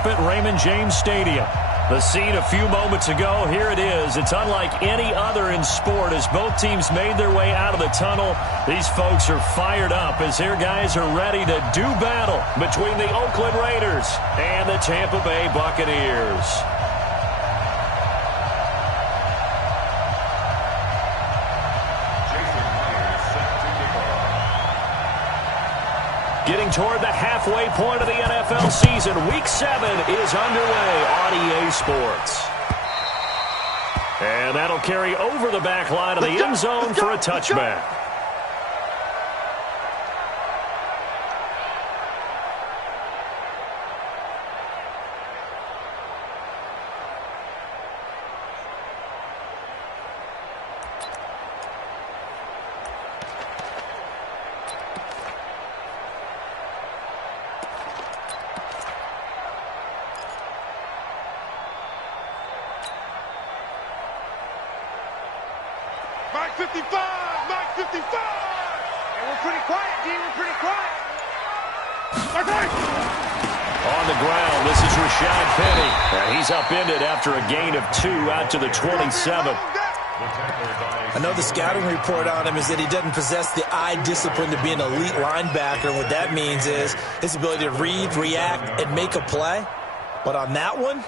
up at Raymond James Stadium. The scene a few moments ago, here it is. It's unlike any other in sport as both teams made their way out of the tunnel. These folks are fired up as their guys are ready to do battle between the Oakland Raiders and the Tampa Bay Buccaneers. Getting toward the halfway point of the NFL season, Week 7 is underway on EA Sports. And that'll carry over the back line of the end zone for a touchback. Mike 55! Mike 55! And we're pretty quiet, D. We're pretty quiet. On the ground, this is Rashad Penny. And he's upended after a gain of 2 out to the 27. I know the scouting report on him is that he doesn't possess the eye discipline to be an elite linebacker. And what that means is his ability to read, react, and make a play. But on that one,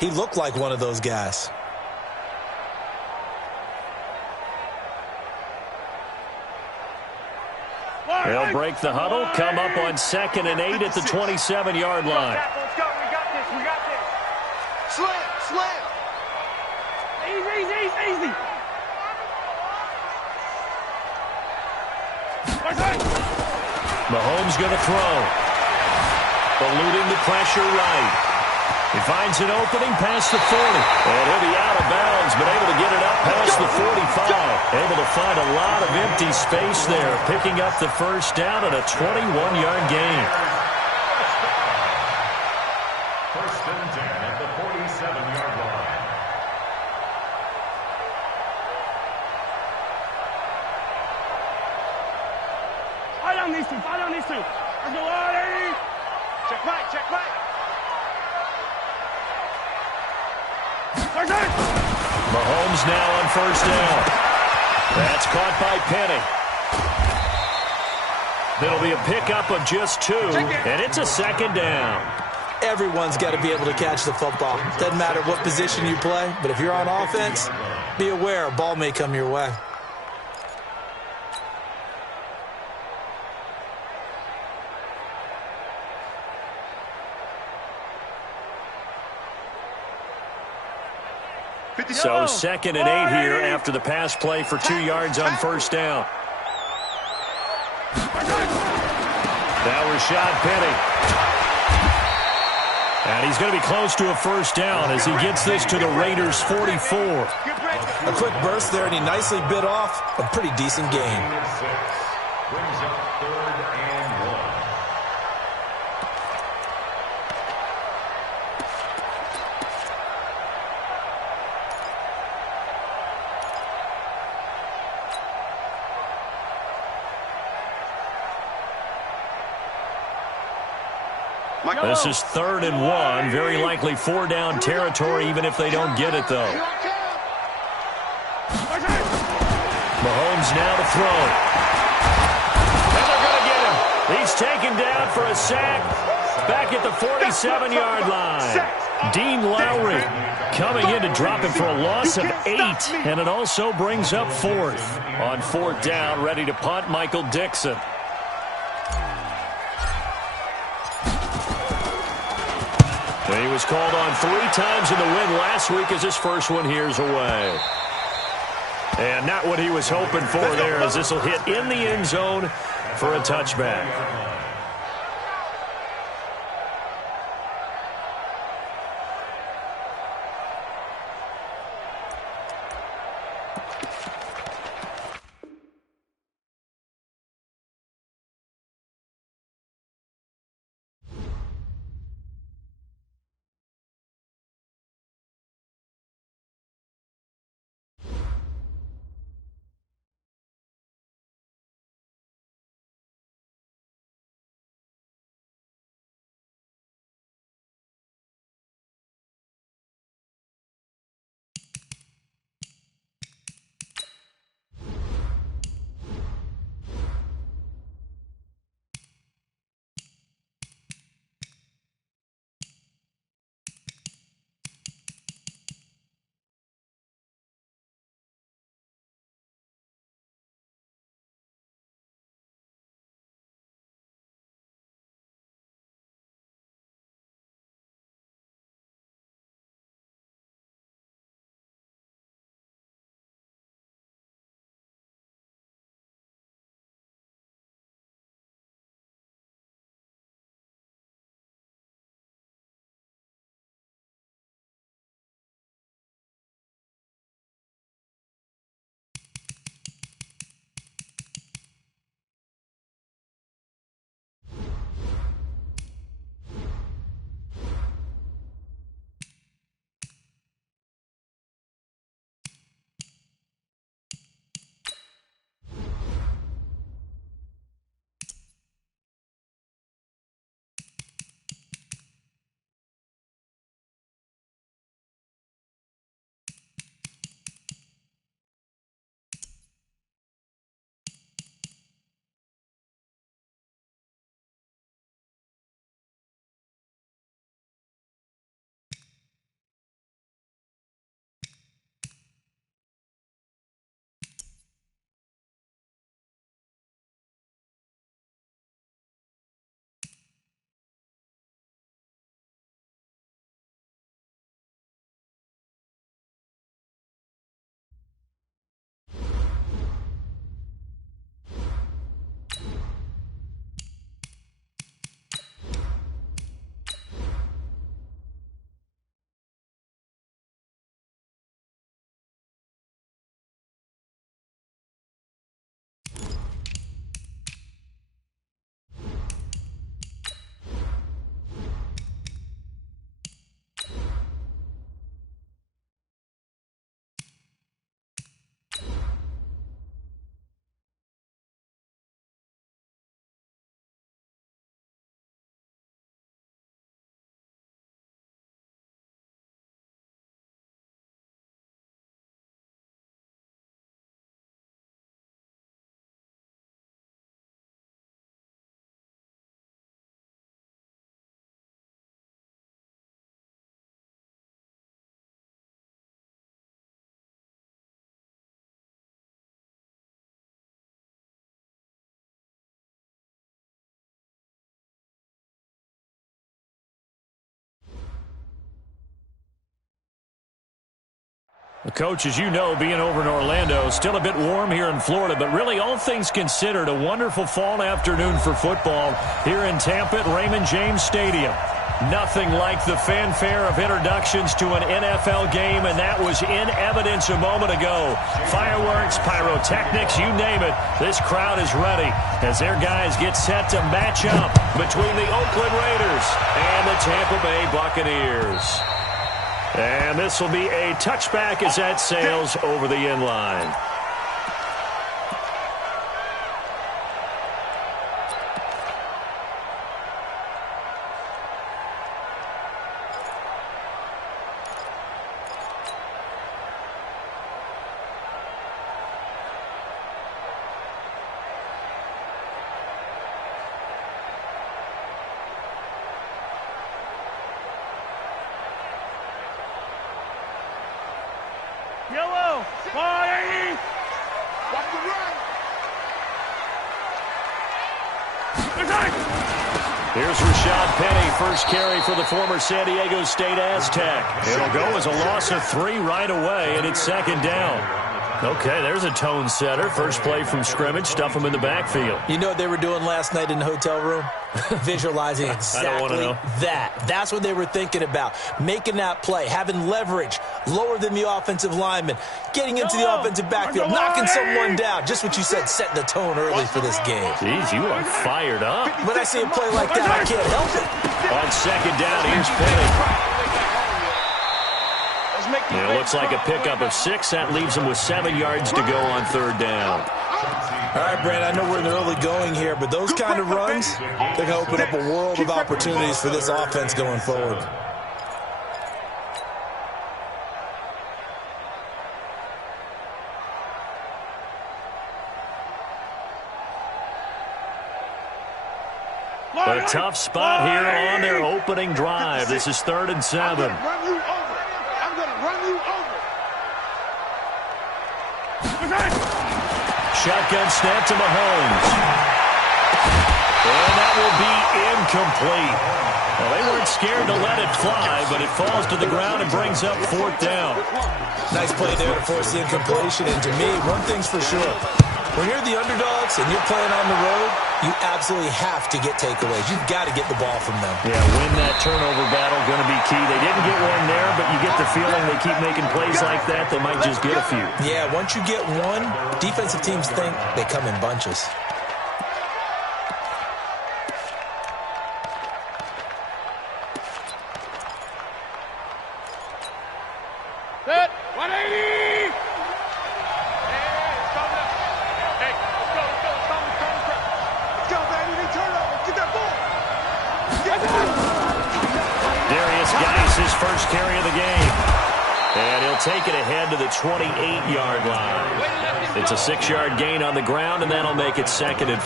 he looked like one of those guys. They'll break the huddle, come up on 2nd and 8 at the 27-yard line. Let's go. We got this. We got this. Slam. Slam. Easy. Mahomes going to throw. Eluding the pressure right. He finds an opening past the 40. And he'll be out of bounds, but able to get it up past the 45. Able to find a lot of empty space there, picking up the first down at a 21-yard gain. First and 10 at the 47-yard line. Fight on these two. Let's go, Artie. Check right. Mahomes now on first down. That's caught by Penny. It'll be a pickup of just 2, and it's a 2nd down. Everyone's got to be able to catch the football. Doesn't matter what position you play, but if you're on offense, be aware a ball may come your way. So 2nd and 8 here after the pass play for 2 yards on first down. Now Rashad Penny. And he's going to be close to a first down as he gets this to the Raiders' 44. A quick burst there, and he nicely bit off a pretty decent gain. Brings up 3rd and 1. This is 3rd and 1. Very likely 4-down territory, even if they don't get it, though. Mahomes now to throw. And they're going to get him. He's taken down for a sack back at the 47-yard line. Dean Lowry coming in to drop him for a loss of 8. And it also brings up 4th. On 4th down, ready to punt, Michael Dixon. And he was called on 3 times in the win last week as his first one here's away. And not what he was hoping for there as this will hit in the end zone for a touchback. Coach, as you know, being over in Orlando, still a bit warm here in Florida, but really all things considered, a wonderful fall afternoon for football here in Tampa at Raymond James Stadium. Nothing like the fanfare of introductions to an NFL game, and that was in evidence a moment ago. Fireworks, pyrotechnics, you name it. This crowd is ready as their guys get set to match up between the Oakland Raiders and the Tampa Bay Buccaneers. And this will be a touchback as that sails over the end line. Yellow, 180. Watch the run. Here's Rashad Penny, first carry for the former San Diego State Aztec. It'll go as a loss of 3 right away, and it's second down. Okay, there's a tone setter. First play from scrimmage, stuff them in the backfield. You know what they were doing last night in the hotel room? Visualizing exactly that. That's what they were thinking about. Making that play, having leverage, lower than the offensive lineman, getting into the offensive backfield, knocking someone down. Just what you said, setting the tone early for this game. Jeez, you are fired up. When I see a play like that, I can't help it. On second down, here's Penny. It looks like a pickup of 6. That leaves them with 7 yards to go on third down. All right, Brad, I know we're in the early going here, but those kind of runs, they're going to open up a world of opportunities for this offense going forward. A tough spot here on their opening drive. This is 3rd and 7. I'm going to run you over. Shotgun snap to Mahomes. And that will be incomplete. Well, they weren't scared to let it fly, but it falls to the ground and brings up 4th down. Nice play there to force the incompletion. And to me, one thing's for sure. When you're the underdogs and you're playing on the road, you absolutely have to get takeaways. You've got to get the ball from them. Yeah, win that turnover battle, going to be key. They didn't get one there, but you get the feeling they keep making plays like that, they might just get a few. Yeah, once you get one, defensive teams think they come in bunches. Set, 180. Darius Geis, his first carry of the game. And he'll take it ahead to the 28-yard line. It's a 6-yard gain on the ground, and that'll make it 2nd and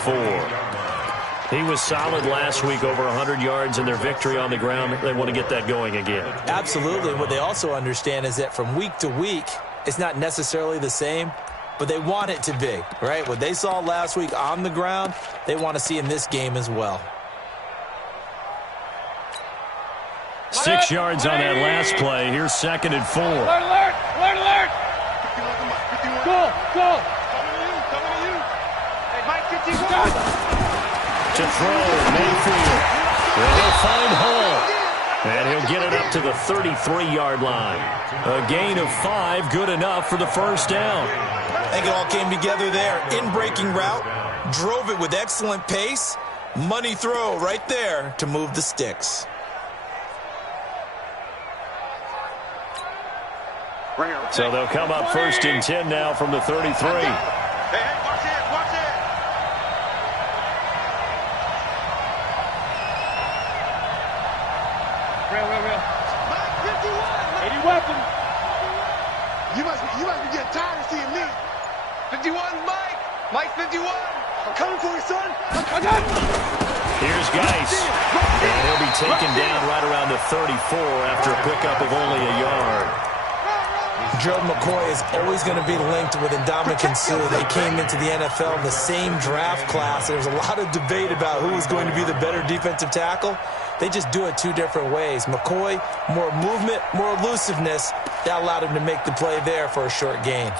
4. He was solid last week, over 100 yards in their victory on the ground. They want to get that going again. Absolutely. What they also understand is that from week to week, it's not necessarily the same, but they want it to be, right? What they saw last week on the ground, they want to see in this game as well. 6 yards on that last play. Here's 2nd and 4. Alert, alert, alert, alert. Go. Coming to you. Hey, Mike, 51. To throw, Mayfield. Well, he'll find Hall. And he'll get it up to the 33-yard line. A gain of 5, good enough for the first down. I think it all came together there. In-breaking route, drove it with excellent pace. Money throw right there to move the sticks. So they'll come up 1st and 10 now from the 33. Hey, watch it, watch it. Real. Mike, 51. 80 weapon. You must be getting tired of seeing me. 51, Mike. Mike, 51. I'm coming for you, son. I got it. Here's Geis. And he'll be taken down right around the 34 after a pickup of only a yard. Gerald McCoy is always going to be linked with Ndamukong Suh. They came into the NFL in the same draft class. There was a lot of debate about who was going to be the better defensive tackle. They just do it two different ways. McCoy, more movement, more elusiveness. That allowed him to make the play there for a short gain.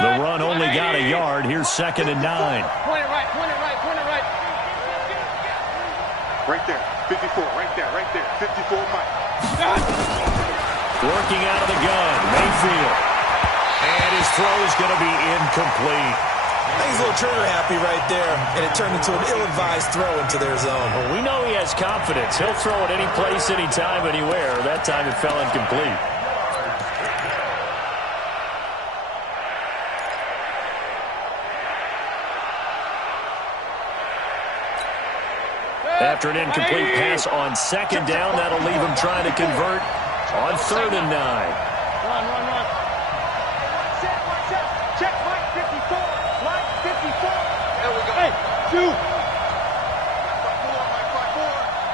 The run only got a yard. Here's 2nd and 9. Point it right, point it right, point it right. Right there, 54, right there, 54, Mike. Working out of the gun, Mayfield. And his throw is going to be incomplete. I think he's a little trigger happy right there, and it turned into an ill-advised throw into their zone. Well, we know he has confidence. He'll throw it any place, anytime, anywhere. That time it fell incomplete. After an incomplete pass on 2nd down, that'll leave him trying to convert on 3rd and 9. Run. Check Mike 54. Mike 54. There we go. Hey, shoot.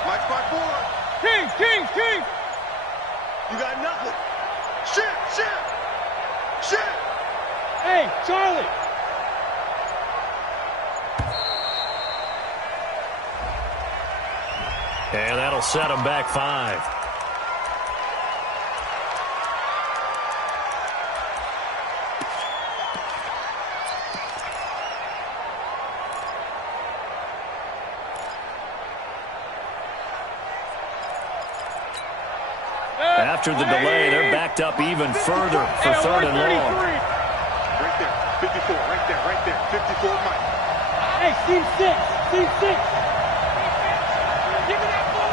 Mike 4. King. You got nothing. Shit. Hey, Charlie. And that'll set him back 5. After the delay, they're backed up even further for 3rd and long. Right there, 54, right there, 54, Mike. Hey, team 6. Give me that ball.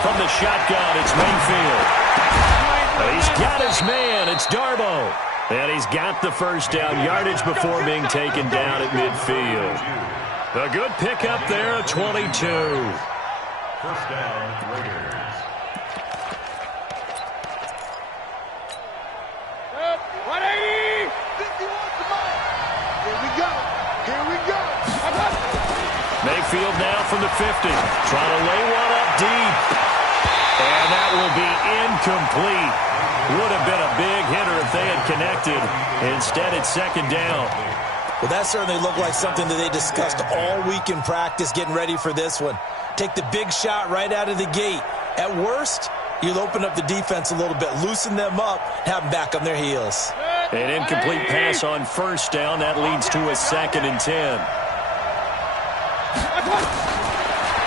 From the shotgun, it's Mayfield. He's got his man. It's Darbo. And he's got the first down yardage before being taken down at midfield. A good pickup there at 22. First down, Raiders. Mayfield now from the 50. Trying to lay one up deep. And that will be incomplete. Would have been a big hitter if they had connected. Instead, it's 2nd down. Well, that certainly looked like something that they discussed all week in practice getting ready for this one. Take the big shot right out of the gate. At worst, you'll open up the defense a little bit, loosen them up, have them back on their heels. An incomplete pass on 1st down. That leads to a 2nd and 10.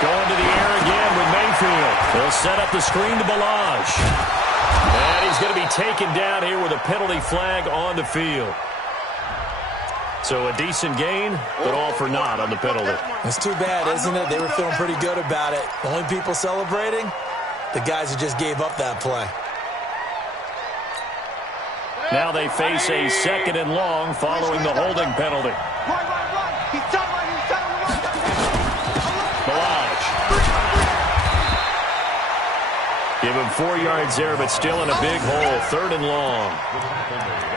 Going to the air again with Mayfield. They'll set up the screen to Balaj. And he's going to be taken down here with a penalty flag on the field. So a decent gain, but all for naught on the penalty. It's too bad, isn't it? They were feeling pretty good about it. The only people celebrating, the guys who just gave up that play. Now they face a 2nd and long following the holding penalty. Run. He's telling me. Give him 4 yards there, but still in a big hole. 3rd and long.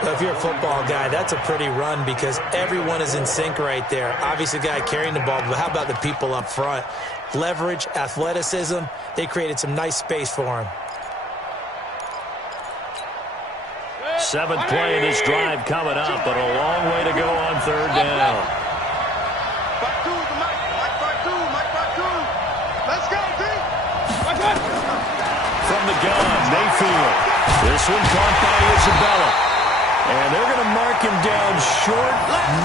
Well, if you're a football guy, that's a pretty run because everyone is in sync right there. Obviously, the guy carrying the ball, but how about the people up front? Leverage, athleticism, they created some nice space for him. 7th play of this drive coming up, but a long way to go on 3rd down. Let's go, D. From the gun, Mayfield. This one caught by Isabella. And they're going to mark him down short,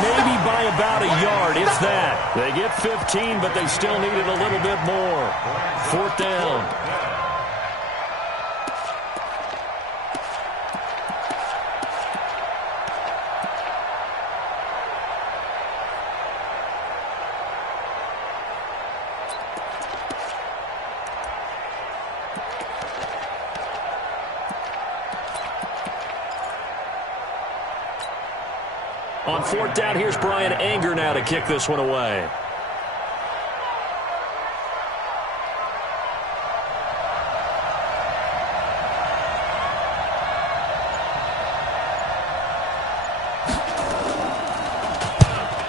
maybe by about a yard, if that. They get 15, but they still needed a little bit more. 4th down. On 4th down, here's Brian Anger now to kick this one away.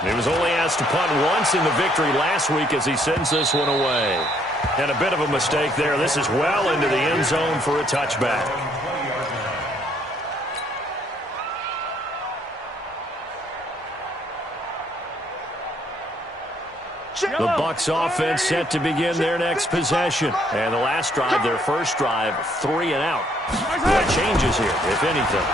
He was only asked to punt once in the victory last week as he sends this one away. And a bit of a mistake there. This is well into the end zone for a touchback. The Bucs offense set to begin their next possession. And the last drive, their first drive, 3 and out. What changes here, if anything?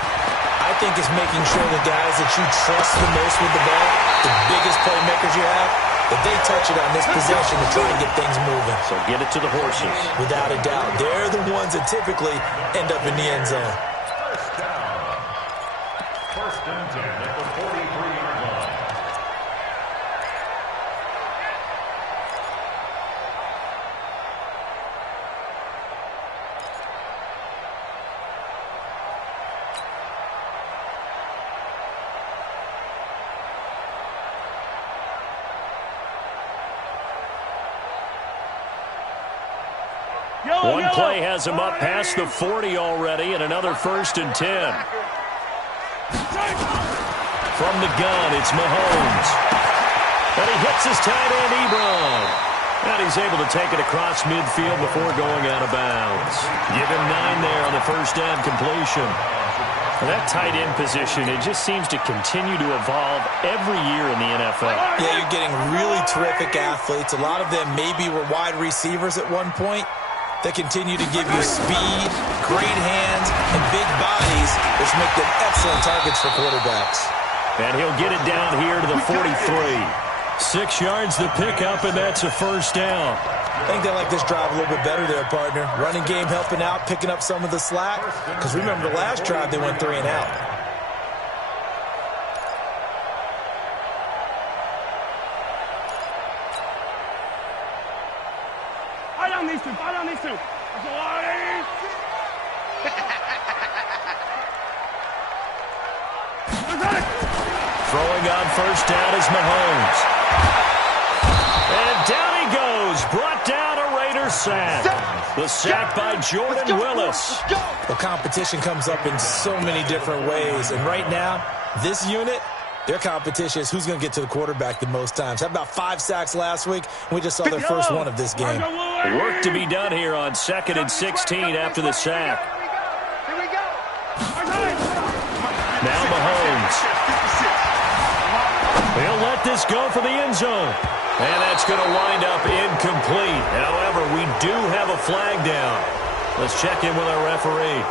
I think it's making sure the guys that you trust the most with the ball, the biggest playmakers you have, that they touch it on this possession to try and get things moving. So get it to the horses. Without a doubt. They're the ones that typically end up in the end zone. First and 10 at the 43-yard line. One play has him up past the 40 already, and another first and 10. From the gun, it's Mahomes. And he hits his tight end, Ebron. And he's able to take it across midfield before going out of bounds. Give him 9 there on the first down completion. And that tight end position, it just seems to continue to evolve every year in the NFL. Yeah, you're getting really terrific athletes. A lot of them maybe were wide receivers at one point. They continue to give you speed, great hands, and big bodies, which make them excellent targets for quarterbacks. And he'll get it down here to the 43. 6 yards the pickup, and that's a first down. I think they like this drive a little bit better there, partner. Running game helping out, picking up some of the slack. Because remember, the last drive they went 3 and out. Fight on these two. Throwing on first down is Mahomes. And down he goes. Brought down a Raiders sack. The sack by Jordan Willis. The competition comes up in so many different ways. And right now, this unit, their competition is who's going to get to the quarterback the most times. How about 5 sacks last week? We just saw their first one of this game. Work to be done here on 2nd and 16 after the sack. Now Mahomes. He'll let this go for the end zone. And that's going to wind up incomplete. However, we do have a flag down. Let's check in with our referee.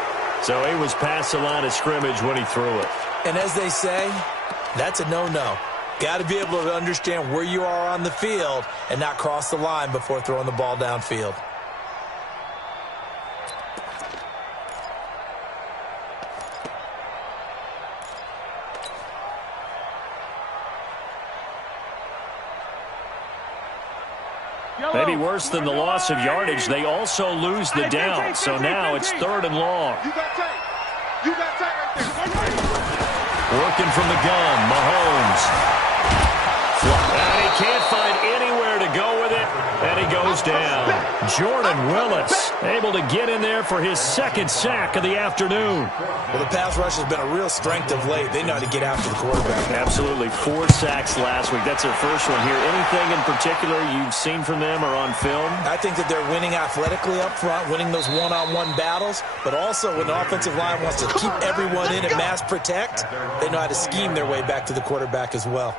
So he was past the line of scrimmage when he threw it. And as they say, that's a no-no. Got to be able to understand where you are on the field and not cross the line before throwing the ball downfield. Maybe worse than the loss of yardage, they also lose the down. So now it's 3rd and long. You got tight. You got tight right there. Working from the gun, Mahomes. And he can't find anywhere to go with it, and he goes down. Jordan Willis able to get in there for his 2nd sack of the afternoon. Well, the pass rush has been a real strength of late. They know how to get after the quarterback. Absolutely. 4 sacks last week. That's their first one here. Anything in particular you've seen from them or on film? I think that they're winning athletically up front, winning those one-on-one battles, but also when the offensive line wants to keep everyone in and mass protect, they know how to scheme their way back to the quarterback as well.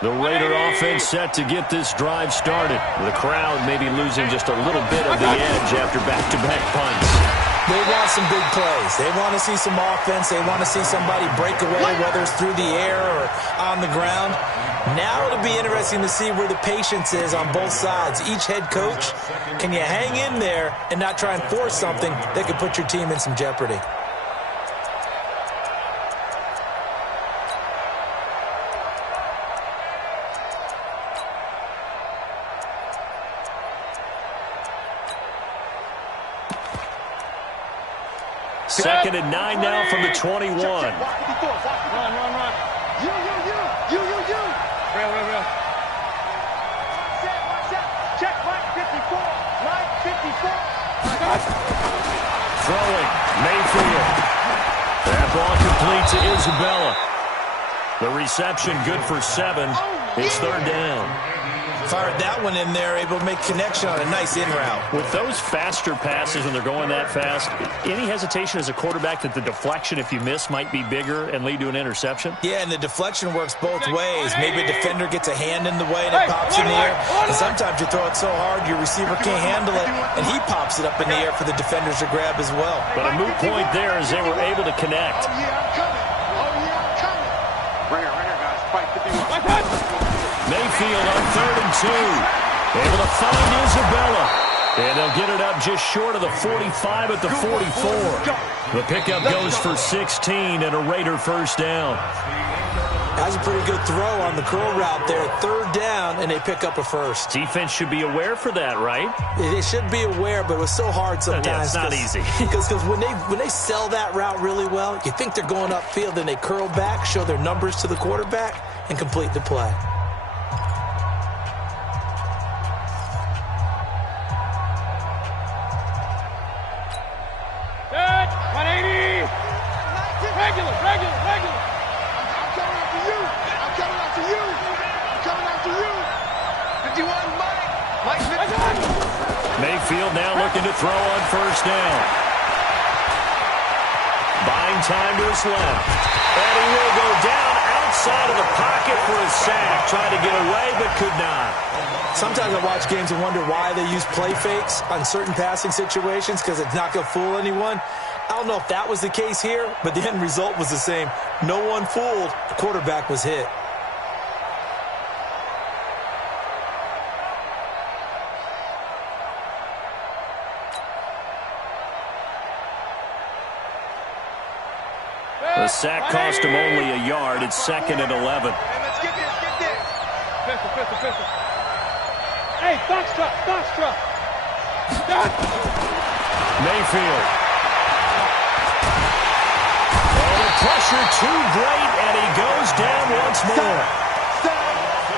The Raider offense set to get this drive started. The crowd maybe losing just a little bit of the edge after back-to-back punts. They want some big plays. They want to see some offense. They want to see somebody break away, whether it's through the air or on the ground. Now it'll be interesting to see where the patience is on both sides. Each head coach, can you hang in there and not try and force something that could put your team in some jeopardy? Second and 9 now from the 21. Run. You. Real. Check Mike 54. Mike 54. Throwing, Mayfield. That ball complete to Isabella. The reception good for 7. It's 3rd down. Fired that one in there, able to make connection on a nice in route. With those faster passes when they're going that fast, any hesitation as a quarterback that the deflection, if you miss, might be bigger and lead to an interception? Yeah, and the deflection works both ways. Maybe a defender gets a hand in the way and it pops in the air. And sometimes you throw it so hard your receiver can't handle it, and he pops it up in the air for the defenders to grab as well. But a moot point there as they were able to connect. Oh, yeah, I'm coming. Oh, yeah, I'm coming. Right here, guys. Fight 51. Mayfield on 3rd and 2. Able to find Isabella. And they'll get it up just short of the 45 at the 44. The pickup goes for 16 and a Raider first down. That's a pretty good throw on the curl route there. 3rd down, and they pick up a first. Defense should be aware for that, right? They should be aware, but it was so hard sometimes. Yeah, it's not easy. Because when they sell that route really well, you think they're going upfield, and they curl back, show their numbers to the quarterback, and complete the play. Regular. I'm coming after you. I'm coming after you. 51, Mike 51. Mayfield now looking to throw on first down. Buying time to his left. And he will go down outside of the pocket for a sack. Trying to get away, but could not. Sometimes I watch games and wonder why they use play fakes on certain passing situations, because it's not going to fool anyone. I don't know if that was the case here, but the end result was the same. No one fooled. The quarterback was hit. The sack cost him only a yard. It's 2nd and 11. Hey, let's get this. Pistol. Hey, box truck. Mayfield. And the pressure too great, and he goes down once more.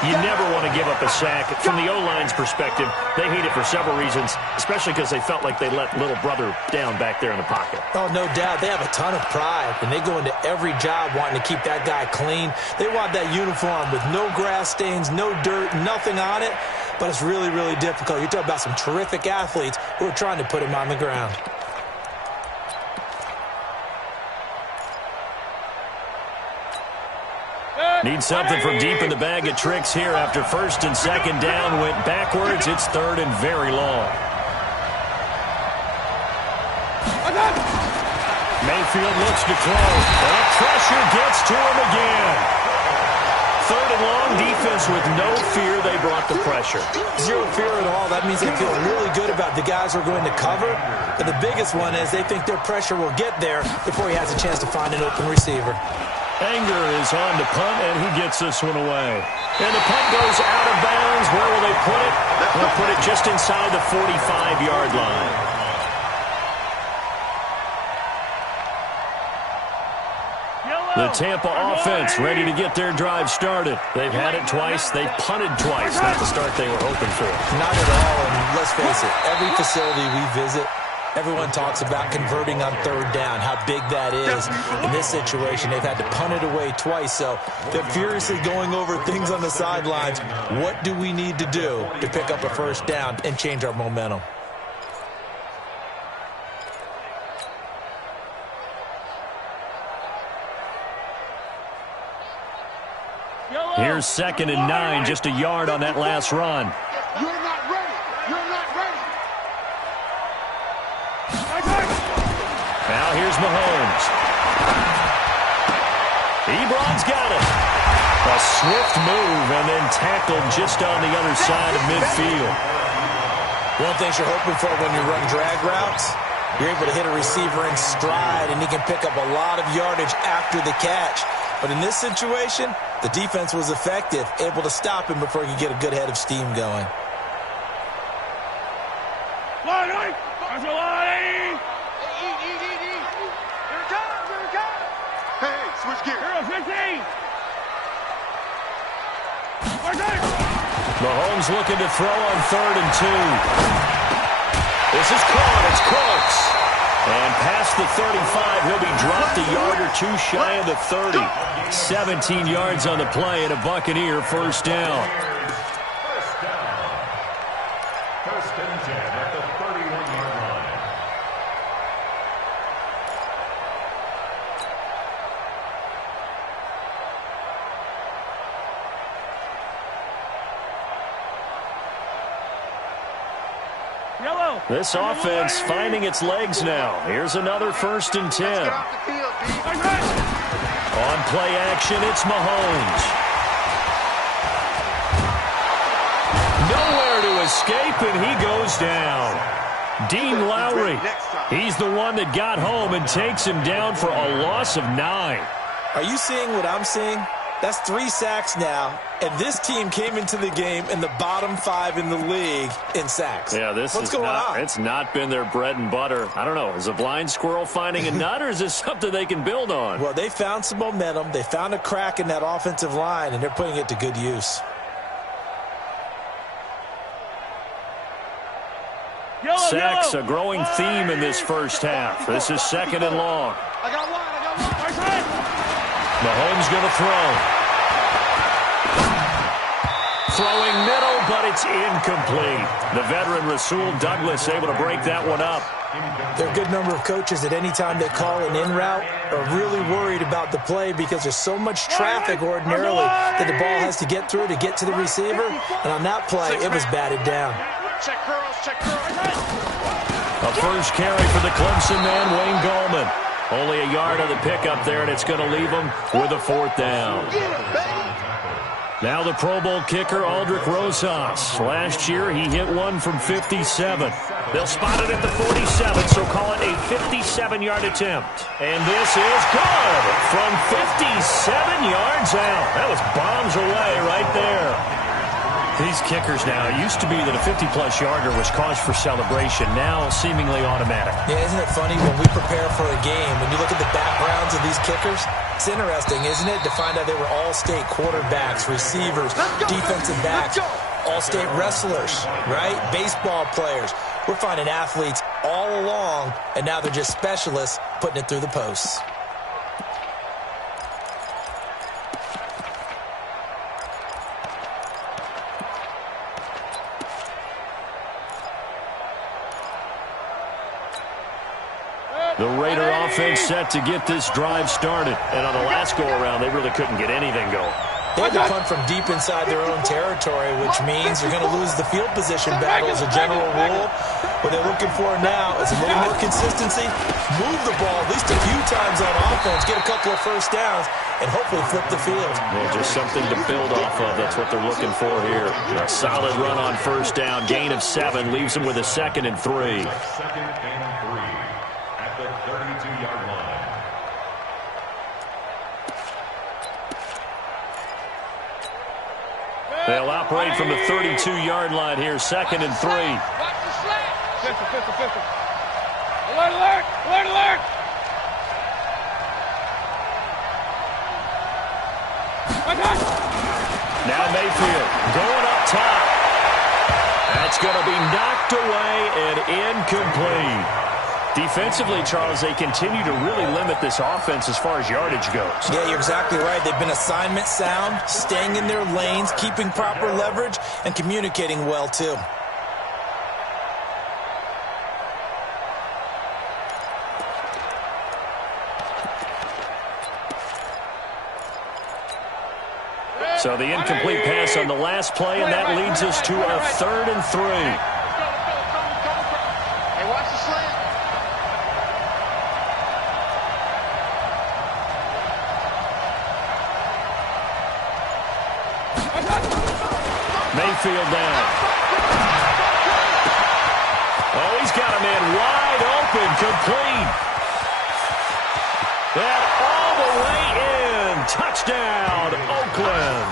You never want to give up a sack. From the O-line's perspective, they hate it for several reasons, especially because they felt like they let little brother down back there in the pocket. Oh, no doubt. They have a ton of pride, and they go into every job wanting to keep that guy clean. They want that uniform with no grass stains, no dirt, nothing on it, but it's really, really difficult. You're talking about some terrific athletes who are trying to put him on the ground. Need something from deep in the bag of tricks here after 1st and 2nd down. Went backwards. It's 3rd and very long. Mayfield looks to throw. And pressure gets to him again. 3rd and long, defense with no fear. They brought the pressure. Zero fear at all. That means they feel really good about the guys who are going to cover. But the biggest one is they think their pressure will get there before he has a chance to find an open receiver. Anger is on to punt, and he gets this one away. And the punt goes out of bounds. Where will they put it? They'll put it just inside the 45-yard line. The Tampa offense ready to get their drive started. They've had it twice. They've punted twice. Not the start they were hoping for. Not at all, and let's face it, every facility we visit, everyone talks about converting on 3rd down, how big that is. In this situation, they've had to punt it away twice, so they're furiously going over things on the sidelines. What do we need to do to pick up a 1st down and change our momentum? Here's 2nd and 9, just a yard on that last run. You're not ready. Now here's Mahomes. Ebron's got it. A swift move and then tackled just on the other side of midfield. One thing you're hoping for when you run drag routes, you're able to hit a receiver in stride, and he can pick up a lot of yardage after the catch. But in this situation, the defense was effective, able to stop him before he could get a good head of steam going. Hey, switch gear. Mahomes looking to throw on 3rd and 2. This is caught. It's close. And past the 35, he'll be dropped a yard or two shy of the 30. 17 yards on the play and a Buccaneer first down. This offense finding its legs now. Here's another 1st and 10. On play action, it's Mahomes. Nowhere to escape, and he goes down. Dean Lowry, he's the one that got home and takes him down for a loss of 9. Are you seeing what I'm seeing? That's 3 sacks now, and this team came into the game in the bottom 5 in the league in sacks. Yeah, what's going on? It's not been their bread and butter. I don't know. Is a blind squirrel finding a nut, or is this something they can build on? Well, they found some momentum. They found a crack in that offensive line, and they're putting it to good use. Sacks, a growing theme in this first half. This is 2nd and long. I got one. Mahomes going to throw. Throwing middle, but it's incomplete. The veteran Rasul Douglas able to break that one up. There are a good number of coaches that any time they call an in route are really worried about the play because there's so much traffic ordinarily that the ball has to get through to get to the receiver. And on that play, it was batted down. Check curls. A first carry for the Clemson man, Wayne Gallman. Only a yard on the pickup there, and it's going to leave him with a 4th down. Now the Pro Bowl kicker, Aldrick Rosas. Last year, he hit one from 57. They'll spot it at the 47, so call it a 57-yard attempt. And this is good from 57 yards out. That was bombs away right there. These kickers now, it used to be that a 50-plus yarder was cause for celebration. Now seemingly automatic. Yeah, isn't it funny when we prepare for a game, when you look at the backgrounds of these kickers, it's interesting, isn't it, to find out they were all-state quarterbacks, receivers, defensive backs, all-state wrestlers, right? Baseball players. We're finding athletes all along, and now they're just specialists putting it through the posts. The Raider offense set to get this drive started. And on the last go-around, they really couldn't get anything going. They had to punt from deep inside their own territory, which means you're going to lose the field position battle as a general rule. What they're looking for now is a little more consistency, move the ball at least a few times on offense, get a couple of first downs, and hopefully flip the field. Well, just something to build off of. That's what they're looking for here. A solid run on first down, gain of 7, leaves them with a 2nd and 3. At the 32-yard line. They'll operate from the 32-yard line here, 2nd and 3. Watch the slant. Pistol. Alert. Now Mayfield going up top. That's going to be knocked away and incomplete. Defensively, Charles, they continue to really limit this offense as far as yardage goes. Yeah, you're exactly right. They've been assignment sound, staying in their lanes, keeping proper leverage, and communicating well, too. So the incomplete pass on the last play, and that leads us to a 3rd and 3. Hey, watch the slant. Mayfield down. Oh, he's got a man wide open, complete. And all the way in. Touchdown, Oakland.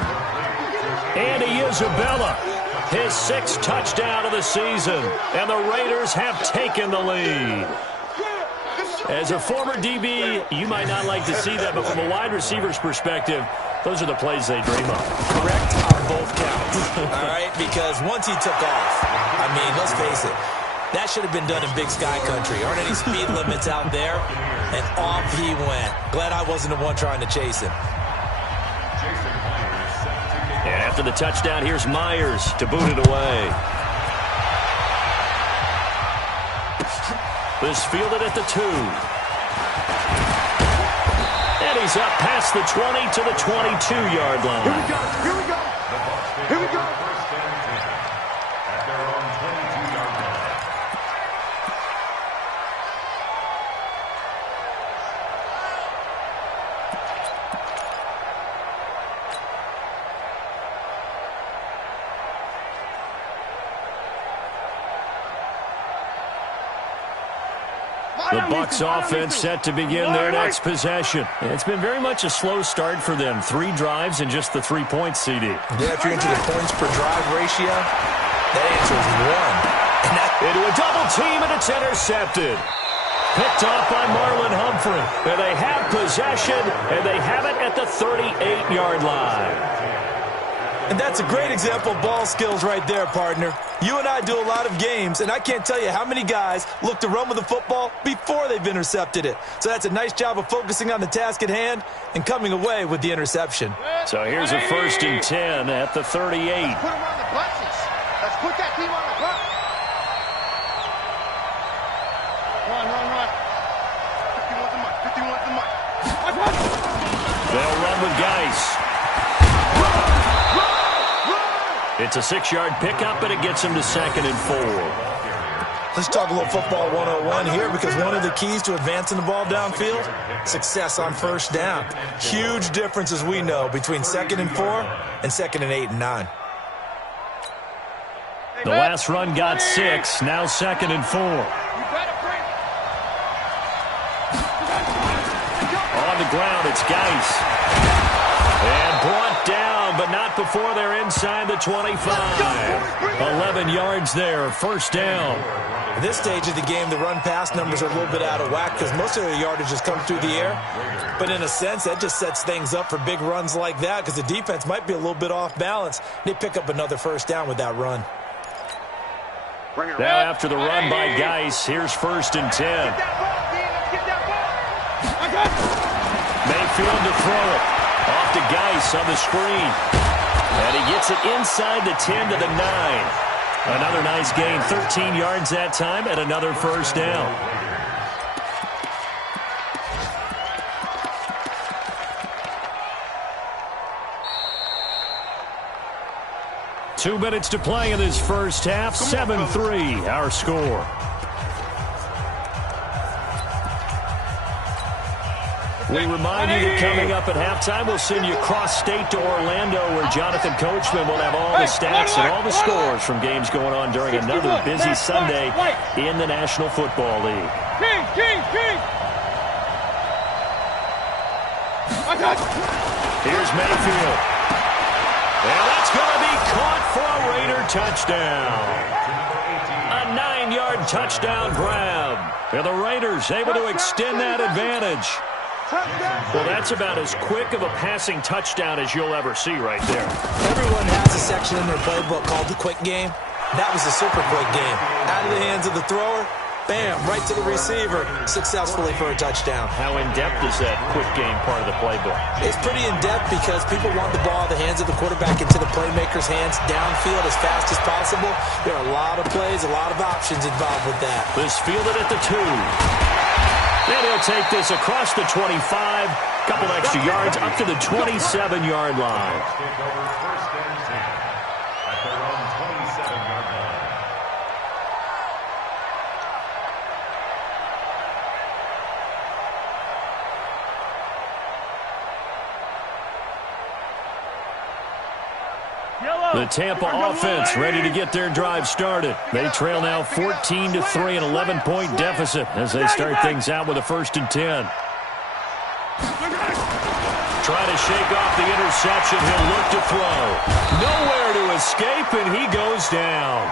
Andy Isabella, his 6th touchdown of the season. And the Raiders have taken the lead. As a former DB, you might not like to see that, but from a wide receiver's perspective, those are the plays they dream of. Correct on both counts. All right, because once he took off, I mean, let's face it, that should have been done in Big Sky Country. Aren't any speed limits out there? And off he went. Glad I wasn't the one trying to chase him. And after the touchdown, here's Myers to boot it away. This fielded at the 2. And he's up past the 20 to the 22-yard line. Here we go. The Bucs offense set to begin their next possession. It's been very much a slow start for them. 3 drives and just the 3 points, CD. Yeah, if you're into the points per drive ratio, that answer is 1. Into a double team, and it's intercepted. Picked off by Marlon Humphrey. And they have possession, and they have it at the 38-yard line. And that's a great example of ball skills right there, partner. You and I do a lot of games, and I can't tell you how many guys look to run with the football before they've intercepted it. So that's a nice job of focusing on the task at hand and coming away with the interception. So here's a 1st and 10 at the 38. Let's put them on the buses. Let's put that team on the bus. Run. 51's the mark. 51's the mark. They'll run with Geis. It's a 6-yard pickup, and it gets him to 2nd and 4. Let's talk a little football 101 here, because one of the keys to advancing the ball downfield, success on 1st down. Huge difference, as we know, between 2nd and 4 and 2nd and 8 and 9. The last run got 6, now 2nd and 4. On the ground, it's Geis. And brought down, but not before they're inside the 25. 11 yards there, 1st down. At this stage of the game, the run-pass numbers are a little bit out of whack because most of the yardage has come through the air. But in a sense, that just sets things up for big runs like that because the defense might be a little bit off balance. They pick up another 1st down with that run. Now after the run by Geis, here's 1st and 10. Mayfield to throw it. Off to Geis on the screen. And he gets it inside the 10 to the 9. Another nice gain, 13 yards that time, and another 1st down. Two minutes to play in this first half. 7-3, our score. We remind you that coming up at halftime, we'll send you cross-state to Orlando, where Jonathan Coachman will have all the stats and all the scores from games going on during another busy Sunday in the National Football League. Here's Mayfield. And that's going to be caught for a Raider touchdown. A 9-yard touchdown grab. And the Raiders able to extend that advantage. Well, that's about as quick of a passing touchdown as you'll ever see right there. Everyone has a section in their playbook called the quick game. That was a super quick game. Out of the hands of the thrower, bam, right to the receiver, successfully for a touchdown. How in-depth is that quick game part of the playbook? It's pretty in-depth because people want the ball in the hands of the quarterback into the playmaker's hands downfield as fast as possible. There are a lot of plays, a lot of options involved with that. This fielded at the 2. And he'll take this across the 25, couple extra yards up to the 27-yard line. The Tampa offense ready to get their drive started. They trail now 14-3, an 11-point deficit as they start things out with a 1st and 10. Try to shake off the interception. He'll look to throw. Nowhere to escape, and he goes down.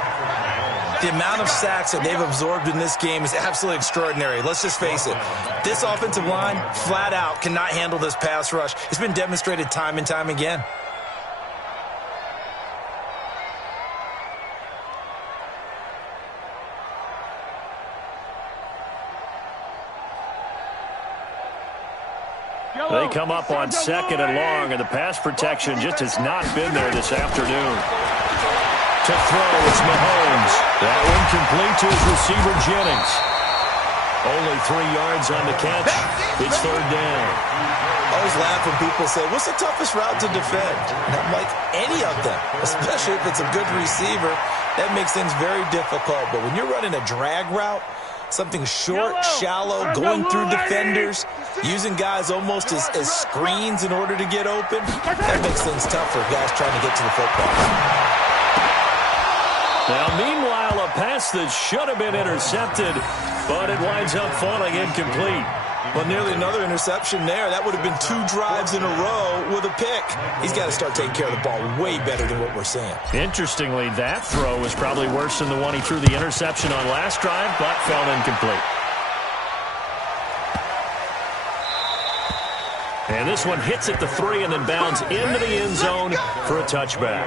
The amount of sacks that they've absorbed in this game is absolutely extraordinary. Let's just face it. This offensive line, flat out, cannot handle this pass rush. It's been demonstrated time and time again. They come up on 2nd and long, and the pass protection just has not been there this afternoon. To throw, it's Mahomes. That one complete to his receiver, Jennings. Only 3 yards on the catch. It's 3rd down. I always laugh when people say, what's the toughest route to defend? And I'm like, any of them, especially if it's a good receiver. That makes things very difficult. But when you're running a drag route, something short, shallow, going through defenders, using guys almost as screens in order to get open, that makes things tough for guys trying to get to the football. Now, meanwhile, a pass that should have been intercepted, but it winds up falling incomplete. Well, nearly another interception there. That would have been 2 drives in a row with a pick. He's got to start taking care of the ball way better than what we're seeing. Interestingly, that throw was probably worse than the one he threw the interception on last drive, but fell incomplete. And this one hits at the 3 and then bounds into the end zone for a touchback.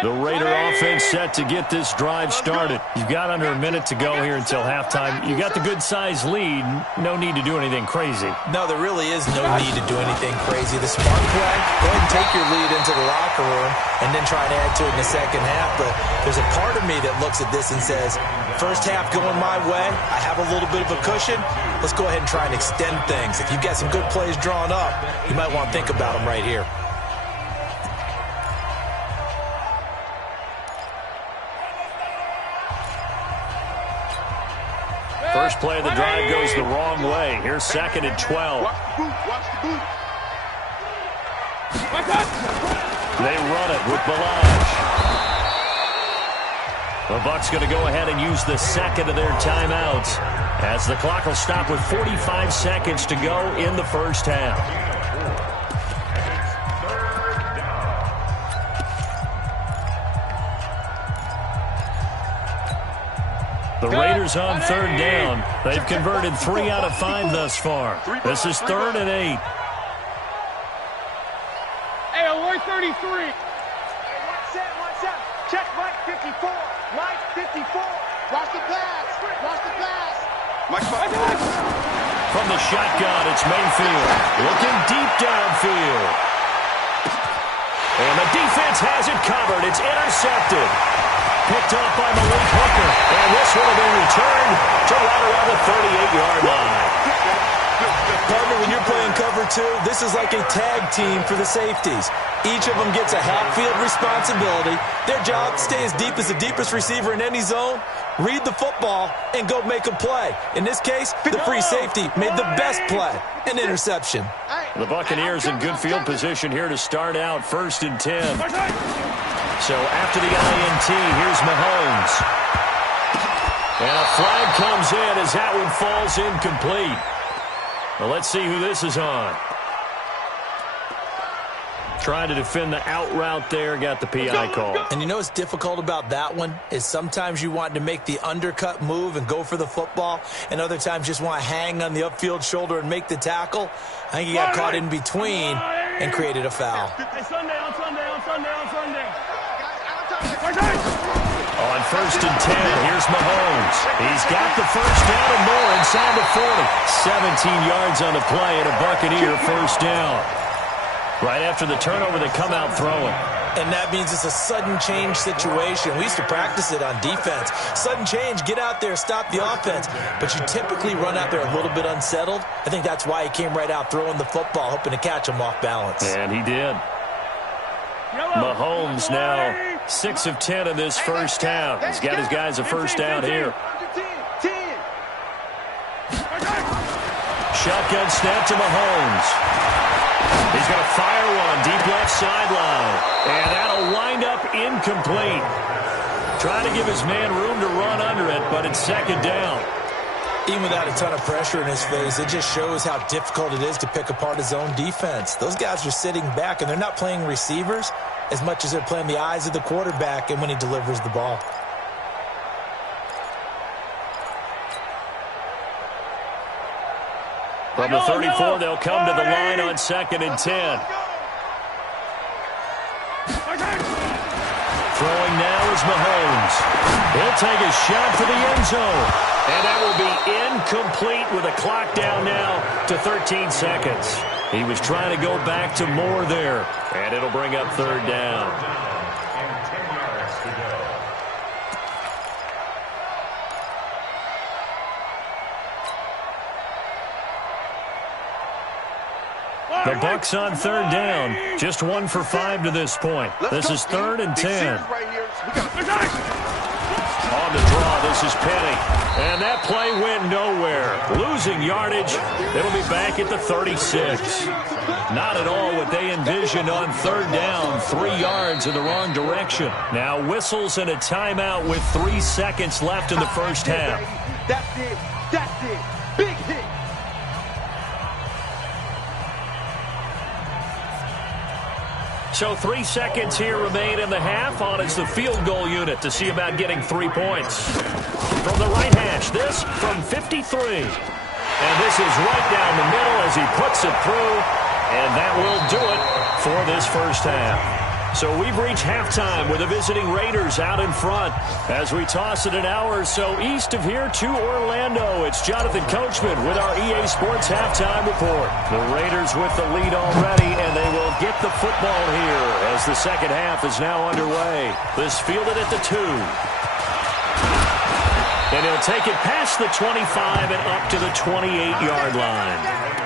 The Raider offense set to get this drive started. You've got under a minute to go here until halftime. You got the good-sized lead. No need to do anything crazy. No, there really is no need to do anything crazy. The smart play, go ahead and take your lead into the locker room and then try and add to it in the second half. But there's a part of me that looks at this and says, first half going my way, I have a little bit of a cushion. Let's go ahead and try and extend things. If you've got some good plays drawn up, you might want to think about them right here. First play of the drive goes the wrong way. Here's 2nd and 12. Watch the boot. They run it with Balaj. The Bucs going to go ahead and use the second of their timeouts as the clock will stop with 45 seconds to go in the first half. The Raiders on 3rd down. They've converted 3 out of 5 thus far. This is 3rd and 8. Hey, alert 33. Hey, one set. Check Mike 54. Mike 54. Watch the pass. Mike, From the shotgun, it's Mayfield. Looking deep downfield. And the defense has it covered. It's intercepted. Picked off by Malik Hooker. And this will have been returned to right around the 38-yard line. Partner, when you're playing cover 2, this is like a tag team for the safeties. Each of them gets a half-field responsibility. Their job, stay as deep as the deepest receiver in any zone, read the football, and go make a play. In this case, the free safety made the best play, an interception. The Buccaneers in good field position here to start out 1st and 10. So after the INT, here's Mahomes. And a flag comes in as that one falls incomplete. Well, let's see who this is on. Trying to defend the out route there, got the PI call. And you know what's difficult about that one is sometimes you want to make the undercut move and go for the football, and other times just want to hang on the upfield shoulder and make the tackle. I think he got caught in between and created a foul. Hey, Sunday. On 1st and 10, here's Mahomes. He's got the first down and more inside the 40. 17 yards on the play and a Buccaneer first down. Right after the turnover, they come out throwing. And that means it's a sudden change situation. We used to practice it on defense. Sudden change, get out there, stop the offense. But you typically run out there a little bit unsettled. I think that's why he came right out throwing the football, hoping to catch him off balance. And he did. Mahomes now 6 of 10 in this first half. He's got his guys a first down here. Shotgun snap to Mahomes. He's going to fire one deep left sideline. And that'll wind up incomplete. Trying to give his man room to run under it, but it's 2nd down. Even without a ton of pressure in his face, it just shows how difficult it is to pick apart his own defense. Those guys are sitting back, and they're not playing receivers as much as they're playing the eyes of the quarterback and when he delivers the ball. From the 34, they'll come to the line on 2nd and 10. Throwing now is Mahomes. He'll take a shot for the end zone. And that will be incomplete with a clock down now to 13 seconds. He was trying to go back to more there. And it'll bring up 3rd down. The Bucs on 3rd down. Just 1 for 5 to this point. This is 3rd and 10. On on the draw. This is Penny. And that play went nowhere. Losing yardage. It'll be back at the 36. Not at all what they envisioned on third down. 3 yards in the wrong direction. Now whistles and a timeout with 3 seconds left in the first half. That's it. That's it. Big hit. So 3 seconds here remain in the half. On it's the field goal unit to see about getting 3 points. From the right hash, this from 53. And this is right down the middle as he puts it through. And that will do it for this first half. So we've reached halftime with the visiting Raiders out in front. As we toss it an hour or so east of here to Orlando, it's Jonathan Coachman with our EA Sports Halftime Report. The Raiders with the lead already, and they will get the football here as the second half is now underway. This fielded at the 2. And he'll take it past the 25 and up to the 28-yard line.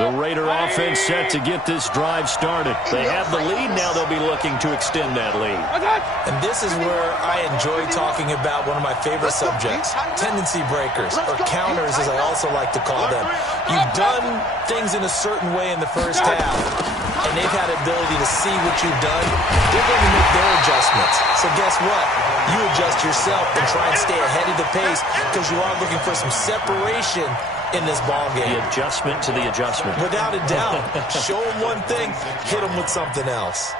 The Raider offense set to get this drive started. They have the lead. Now they'll be looking to extend that lead. And this is where I enjoy talking about one of my favorite subjects, tendency breakers, or counters as I also like to call them. You've done things in a certain way in the first half, and they've had the ability to see what you've done. They're going to make their adjustments. So guess what? You adjust yourself and try and stay ahead of the pace because you are looking for some separation in this ball game. The adjustment to the adjustment. Without a doubt. Show them one thing, hit them with something else.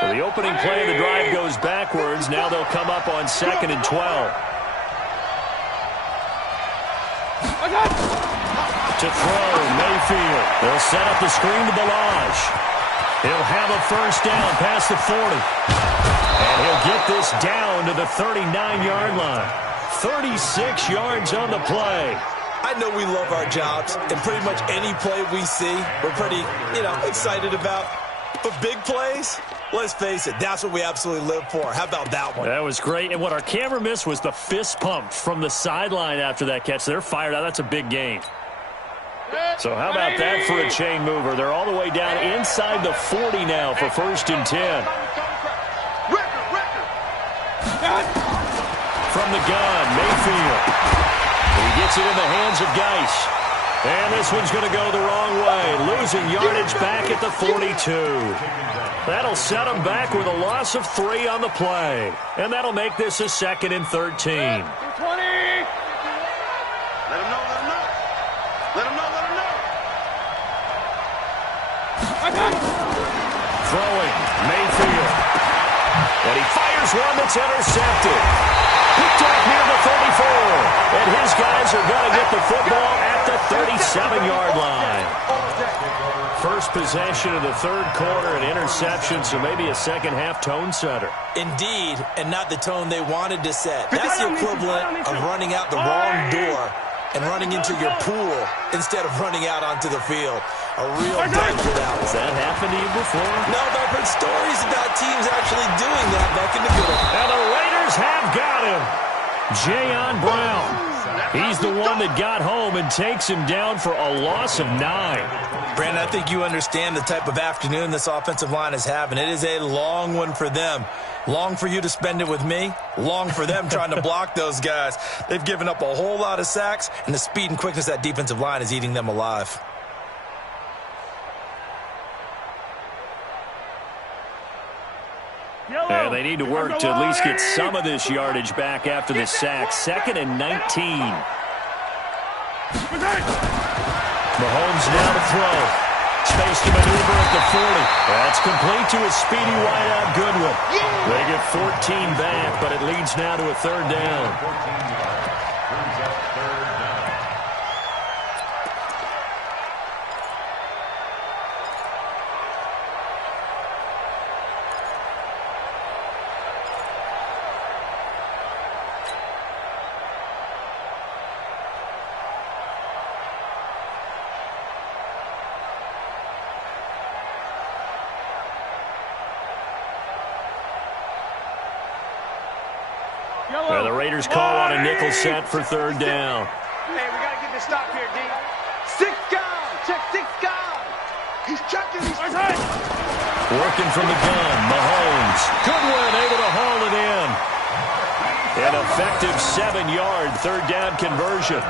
So the opening play of the drive goes backwards. Now they'll come up on 2nd and 12. To throw, Mayfield. They'll set up the screen to Balaj. He'll have a first down past the 40. And he'll get this down to the 39-yard line. 36 yards on the play. I know we love our jobs, and pretty much any play we see, we're pretty, excited about. But big plays, let's face it, that's what we absolutely live for. How about that one? That was great. And what our camera missed was the fist pump from the sideline after that catch. They're fired out. That's a big gain. So how about that for a chain mover? They're all the way down inside the 40 now for 1st and 10. From the gun, Mayfield. He gets it in the hands of Geis. And this one's going to go the wrong way. Losing yardage back at the 42. That'll set them back with a loss of 3 on the play. And that'll make this a 2nd and 13. 20. Let him know, let him know. Let him know, let him know. Throwing, Mayfield. And he fires one that's intercepted. Picked off near the 34. And his guys are going to get the football at the 37-yard line. First possession of the third quarter, an interception, so maybe a second-half tone setter. Indeed, and not the tone they wanted to set. That's the equivalent of running out the wrong door and running into your pool instead of running out onto the field. A real dud for that one. Has that happened to you before? No, but I've heard stories about teams actually doing that back in the good old. And the Raiders have got him. Jayon Brown. He's the one that got home and takes him down for a loss of 9. Brandon, I think you understand the type of afternoon this offensive line is having. It is a long one for them. Long for you to spend it with me. Long for them trying to block those guys. They've given up a whole lot of sacks, and the speed and quickness of that defensive line is eating them alive. And they need to work to at least get some of this yardage back after the sack. 2nd and 19. Mahomes now to throw. Space to maneuver at the 40. That's complete to his speedy wideout Goodwin. They get 14 back, but it leads now to a 3rd down. Well, the Raiders call on a nickel set for 3rd down. Hey, we got to get this stop here, D. 6 gone. Check 6 gone. He's checking. He's working from the gun. Mahomes. Goodwin able to haul it in. An effective 7-yard 3rd down conversion.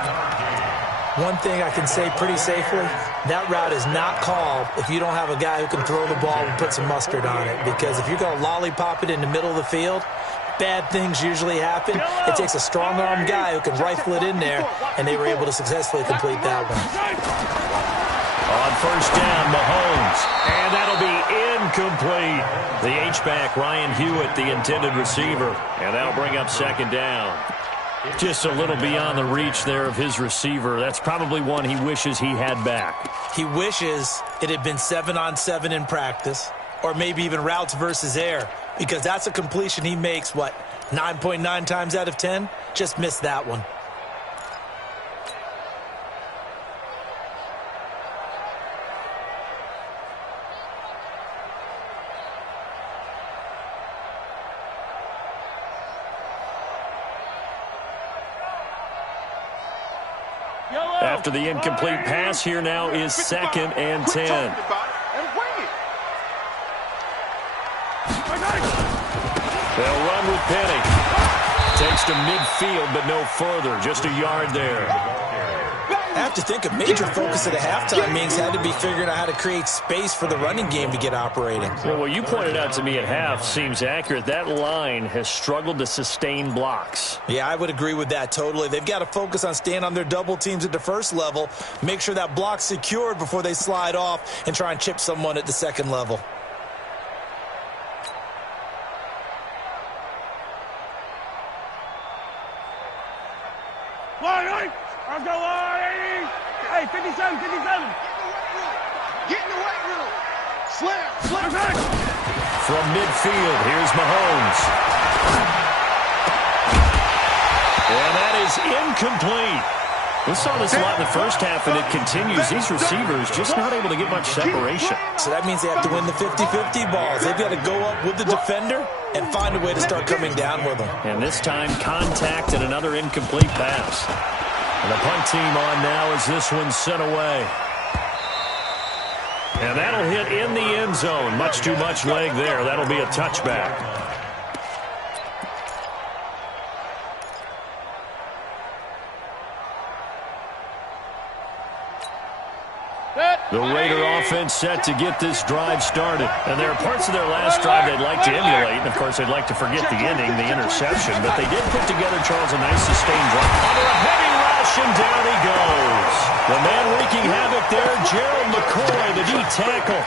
One thing I can say pretty safely, that route is not called if you don't have a guy who can throw the ball and put some mustard on it. Because if you're going to lollipop it in the middle of the field, bad things usually happen. It takes a strong-armed guy who can rifle it in there, and they were able to successfully complete that one. On 1st down, Mahomes. And that'll be incomplete. The H-back, Ryan Hewitt, the intended receiver. And that'll bring up 2nd down. Just a little beyond the reach there of his receiver. That's probably one he wishes he had back. He wishes it had been 7-on-7 in practice, or maybe even routes versus air, because that's a completion he makes, 9.9 times out of 10? Just missed that one. After the incomplete pass, here now is 2nd and 10. They'll run with Penny. Takes to midfield, but no further. Just a yard there. I have to think a major focus of the halftime means had to be figuring out how to create space for the running game to get operating. Well, what you pointed out to me at half seems accurate. That line has struggled to sustain blocks. Yeah, I would agree with that totally. They've got to focus on staying on their double teams at the 1st level, make sure that block's secured before they slide off and try and chip someone at the 2nd level. Let's go, 80. Hey, 57, 57. Get in the weight room. Slam. From midfield, here's Mahomes. And that is incomplete. We saw this a lot in the 1st half, and it continues. These receivers just not able to get much separation. So that means they have to win the 50-50 balls. They've got to go up with the defender and find a way to start coming down with them. And this time, contact and another incomplete pass. And the punt team on now as this one's sent away. And that'll hit in the end zone. Much too much leg there. That'll be a touchback. The Raider offense set to get this drive started. And there are parts of their last drive they'd like to emulate. And, of course, they'd like to forget the ending, the interception. But they did put together, Charles, a nice sustained drive. Under a heavy rush, and down he goes. The man wreaking havoc there, Gerald McCoy, the D tackle.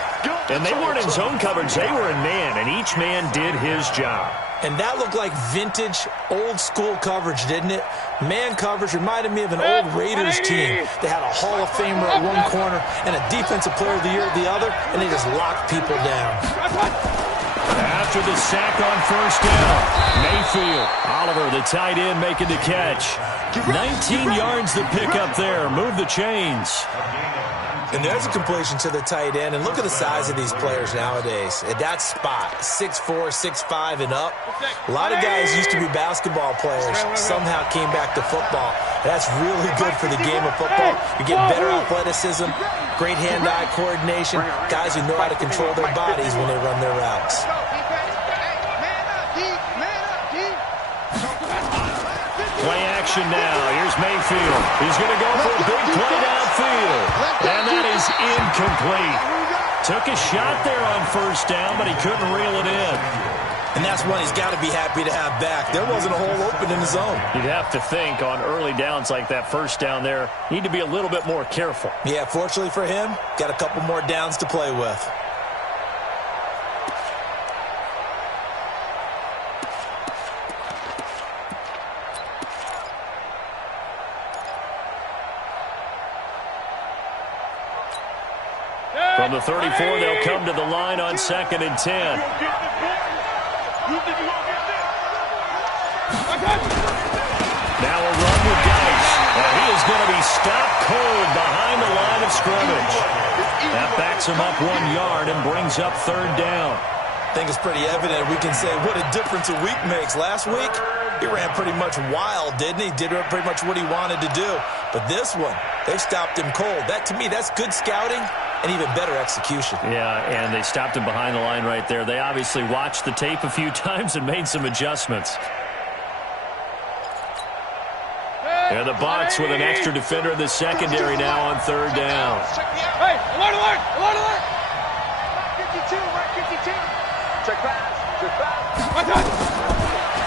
And they weren't in zone coverage. They were in man, and each man did his job. And that looked like vintage, old-school coverage, didn't it? Man coverage reminded me of an old Raiders team. They had a Hall of Famer at one corner and a Defensive Player of the Year at the other, and they just locked people down. After the sack on 1st down, Mayfield. Oliver, the tight end, making the catch. 19 yards to pick up there. Move the chains. And there's a completion to the tight end. And look at the size of these players nowadays. At that spot, 6'4", 6'5", and up. A lot of guys used to be basketball players, somehow came back to football. That's really good for the game of football. You get better athleticism, great hand-eye coordination, guys who know how to control their bodies when they run their routes. Play action now. Here's Mayfield. He's going to go for a big play downfield. And that is incomplete. Took a shot there on first down, but he couldn't reel it in. And that's one he's got to be happy to have back. There wasn't a hole open in the zone. You'd have to think on early downs like that first down there, need to be a little bit more careful. Yeah, fortunately for him, got a couple more downs to play with. From the 34, they'll come to the line on 2nd and 10. Now a run with Dice. And he is going to be stopped cold behind the line of scrimmage. That backs him up 1 yard and brings up 3rd down. I think it's pretty evident. We can say what a difference a week makes. Last week, he ran pretty much wild, didn't he? Did pretty much what he wanted to do. But this one, they've stopped him cold. That, to me, that's good scouting and even better execution. Yeah, and they stopped him behind the line right there. They obviously watched the tape a few times and made some adjustments. And the Bucs with an extra defender in the secondary now on 3rd down. Hey, alert, alert, alert, alert! Mark 52, Mark 52. Check pass.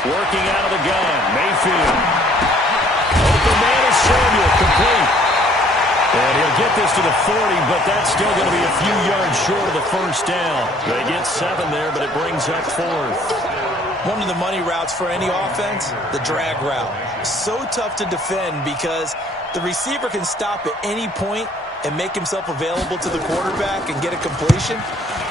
Working out of the gun, Mayfield. Open man is Samuel, complete. And he'll get this to the 40, but that's still going to be a few yards short of the first down. They get 7 there, but it brings up 4th. One of the money routes for any offense, the drag route. So tough to defend because the receiver can stop at any point and make himself available to the quarterback and get a completion.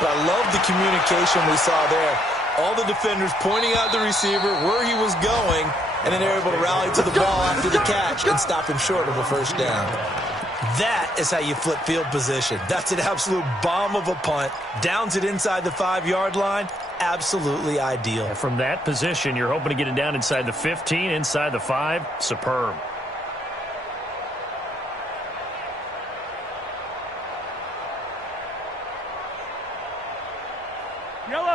But I love the communication we saw there. All the defenders pointing out the receiver, where he was going, and then they're able to rally to the ball after the catch and stop him short of a first down. That is how you flip field position. That's an absolute bomb of a punt. Downs it inside the 5-yard line. Absolutely ideal. And from that position, you're hoping to get it down inside the 15, inside the 5. Superb.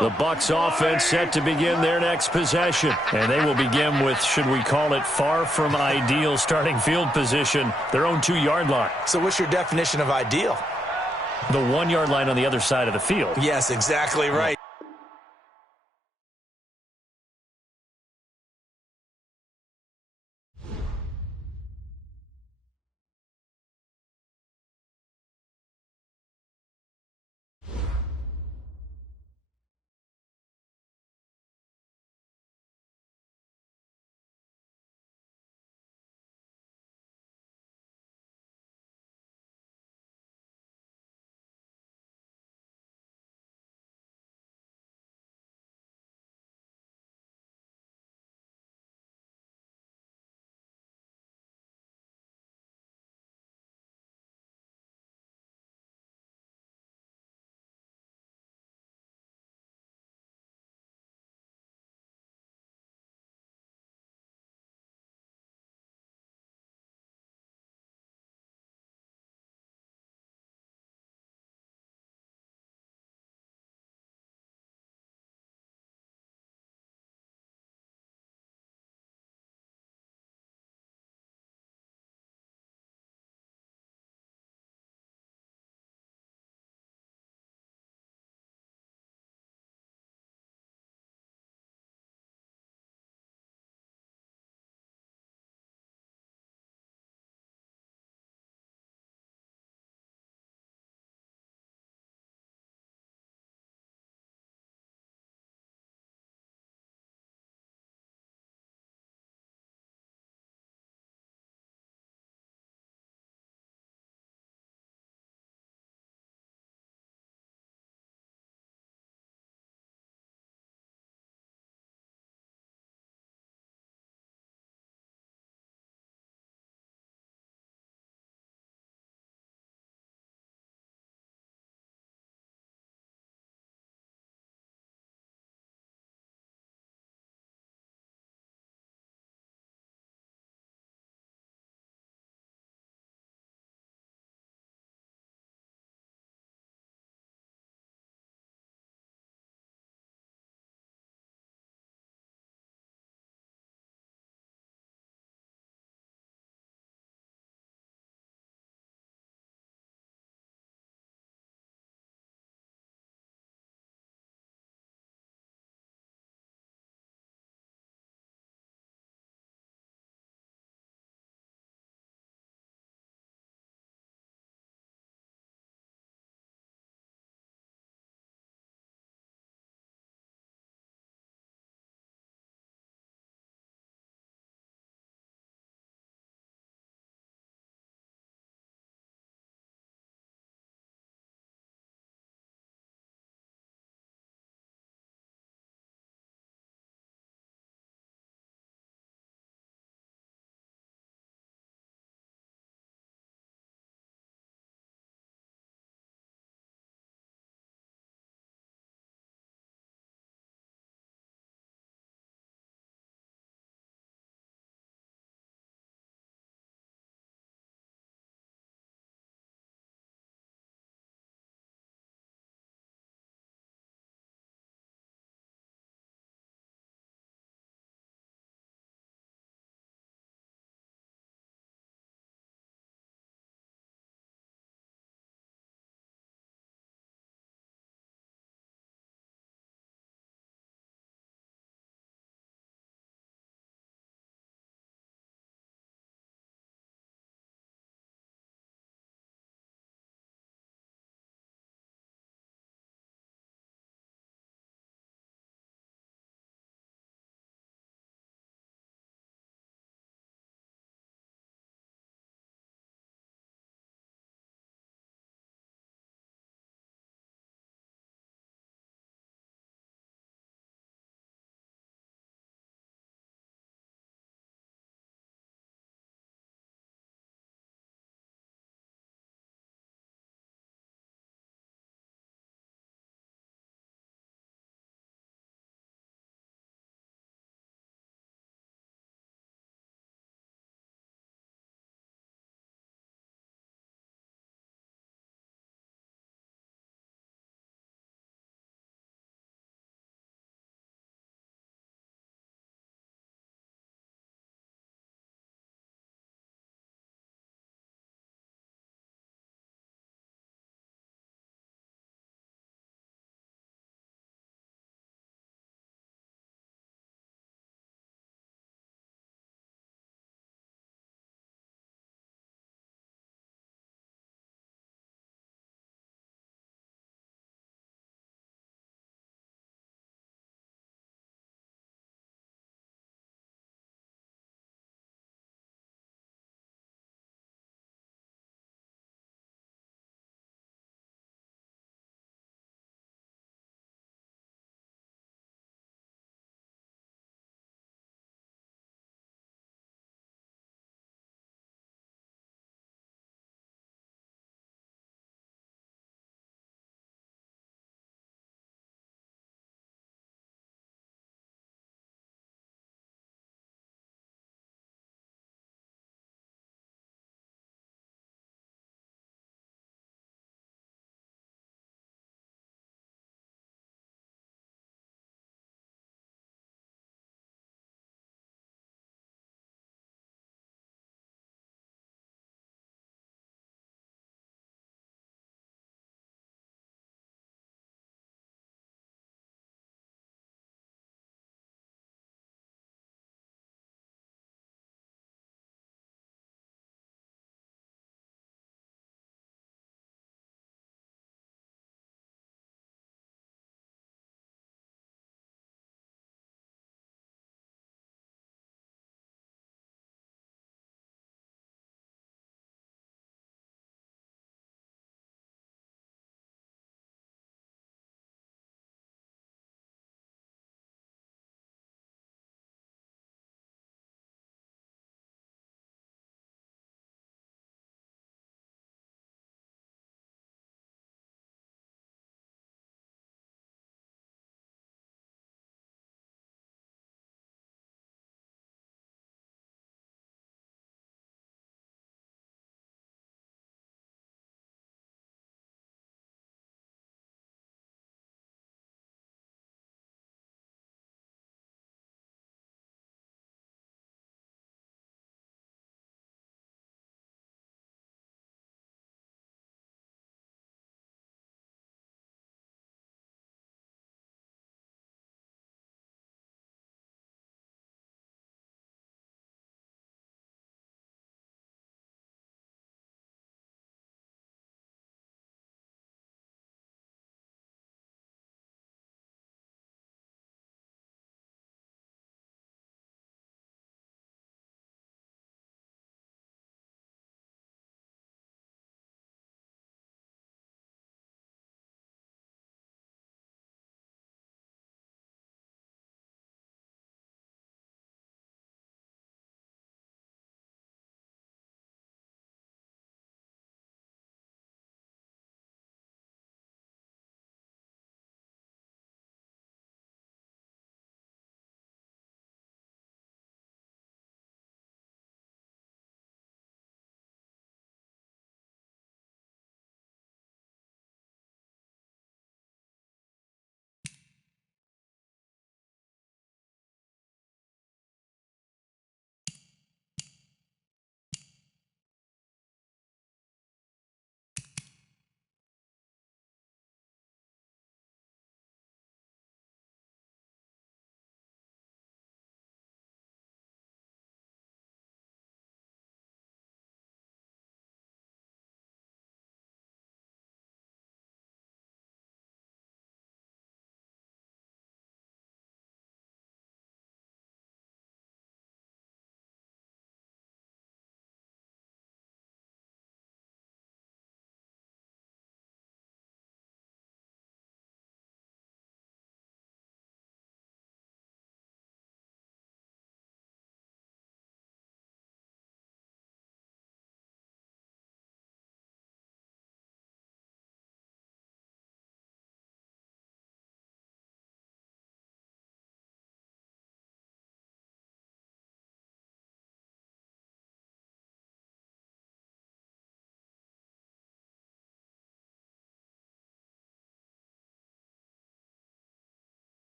The Bucs offense set to begin their next possession. And they will begin with, should we call it, far from ideal starting field position, their own 2-yard line. So what's your definition of ideal? The 1-yard line on the other side of the field. Yes, exactly right.